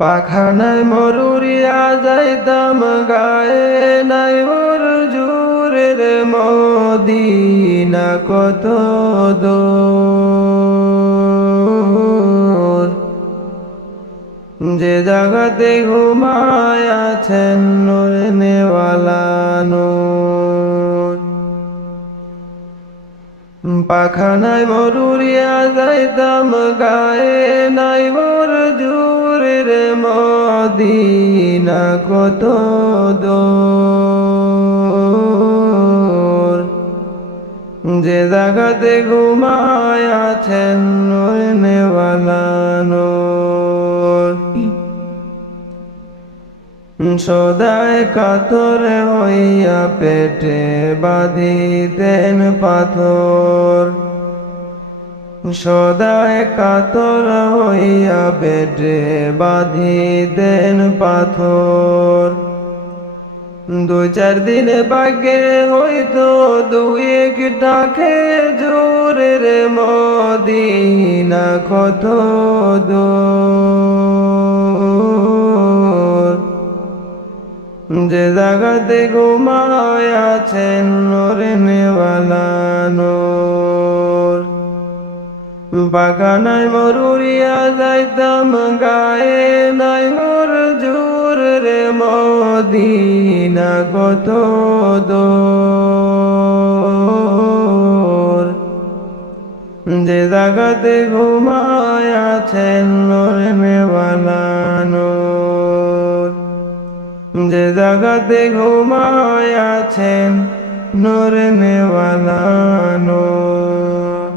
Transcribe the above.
পাখানায় মরুরিয়া যাইতাম, গায়ে নাই মোর জুরের মদিনা কত দূর। যে জাগাতে ঘুমায় আছেন নূর নেওয়ালা পাখানায় মরুরিয়া যাইতাম, গায়ে নাই জুরের মদিনা কত যে জাগাতে ঘুমায় আছেন নূর নেওয়ালা নূর। সদায় কাতর হইয়া পেটে বাঁধিতেন পাথর। সদায় কাতর হইয়া পেটে বাঁধিতেন পাথর। দু চার দিনে বাগে হইতো দুই একটাকে জোরের মদিনা কত যে জাগাতে ঘুমায় আছেন নোর নেওয়ালা নোর বাগানায় মরুরিয়া যাইতাম গায়ে নাই মোর জোর রে মদিনা কত যে জাগাতে ঘুমায় আছেন নোর নেওয়ালা যে জাগাতে ঘুমায় আছেন নোর নেওয়ালা নোর।